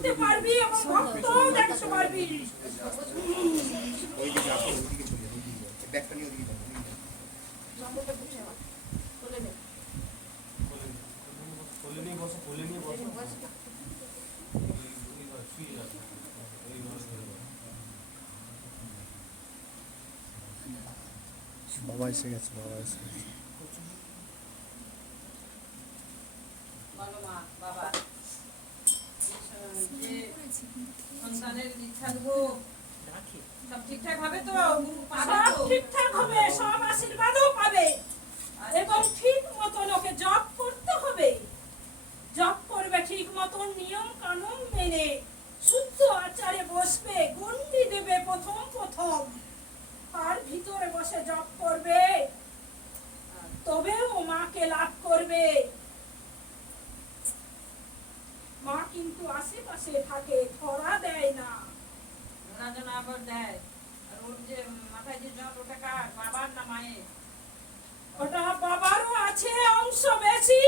শুনতে পারবি এবং ভক্তও দেখতে পারবি। বাবা এসে গেছে, বাবা এসে গেছে। বাবা যে সন্তানের ইচ্ছাগুলো সব ঠিকঠাক হবে তো? সব ঠিকঠাক হবে, সব আশীর্বাদও পাবে এবং ঠিক মতন ওকে জপ করতে হবে। জপ করবে ঠিক মতন, নিয়ম কানুন মেনে শুদ্ধ আচারে বসবে, গন্ডি দেবে প্রথম প্রথম, আর ভিতরে বসে জপ করবে, তবে ও মাকে লাভ করবে। মা কিন্তু আশেপাশে থাকে, ধরা দেয় না। ওরা যেন আবার দেয়। আর ওর যে মাথায় যে জল, ওটা কার, বাবার না মায়ের? ওটা বাবারও আছে অংশ বেশি।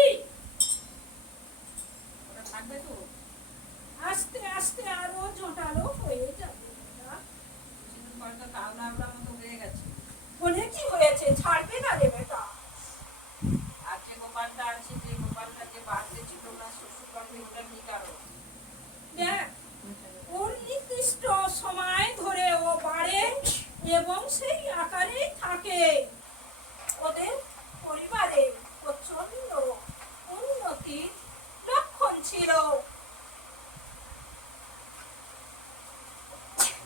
ওটা থাকবে তো? আস্তে আস্তে আরো জোটালো হয়ে যাবে। কিছুদিন পরে তো কাউলা আবড়ার মতো হয়ে গেছে। বলে কি হয়েছে, ছাড়বে না রে বেটা। আর যে গোপালটা আছে, যে গোপালটা যে বাড়তে ছিল না শ্বশুর বাড়ি, ওটা কি কারণ? দেখ, ওর নির্দিষ্ট সময় ধরে ও বাড়ে এবং সেই আকারেই থাকে। ওদের পরিবারে প্রচন্ড উন্নতির লক্ষণ ছিল।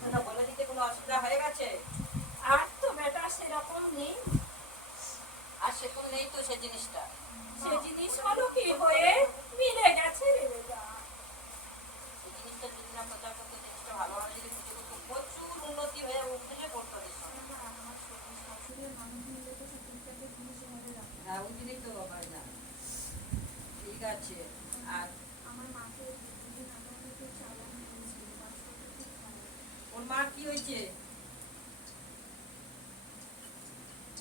ওটা বলে দিতে কোনো অসুবিধা হয়ে গেছে? আর তো বেটা সেরকম নেই। আর সেরকম নেই তো সে জিনিসটা। সে জিনিস হলো কি হয়ে মিলে গেছে রে বেটা। সেই জিনিসটা যদি না প্রচার করতো, জিনিসটা ভালোভাবে যদি পুজো করতো, প্রচুর উন্নতি হয়ে উঠে পড়তো দেশ। হ্যাঁ, ওই জন্যই তো হয় না। ঠিক আছে। আর ওর মা কি হয়েছে?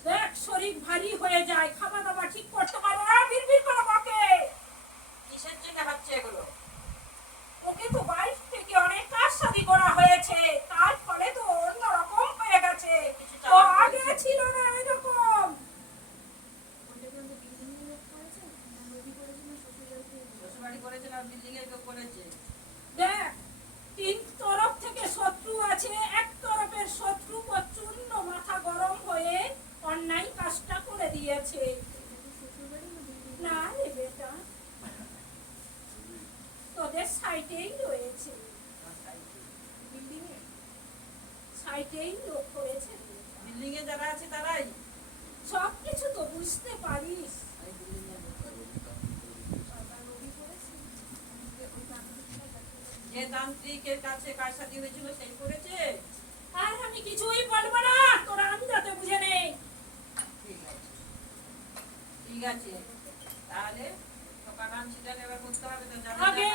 দেখ, শরীর ভারী হয়ে যায়, খাওয়া দাওয়া ঠিক করতে পারে না, বিড়বিড় করে বকে। কিসের জন্য হচ্ছে এগুলো? ওকে তো বাইরে থেকে অনেক কাজসাজি করা হয়েছে, তার ফলে তো অন্যরকম হয়ে গেছে। ও আগে ছিল না এরকম। শ্বশুরবাড়ি করেছে না বিল্ডিং এ কেউ করেছে? দেখ, তিন তরফ থেকে শত্রু আছে। এক তরফের শত্রু প্রচন্ড মাথা গরম হয়ে অন্যায় কাজটা করে দিয়েছে। না রে বেটা, তোদের সাইটেই রয়েছে, সাইটেই লোক করেছে। বিল্ডিং এ যারা আছে তারাই সব কিছু তো বুঝতে পারিস। যে তান্ত্রিকের কাছে কারসাজি হয়েছিল সেই করেছে। আর আমি কিছুই বলবো না, তোরা আমি যাতে বুঝে নে। ঠিক আছে, ঠিক আছে। তাহলে তো কারণ সেটা এবার করতে হবে তো, জানা আগে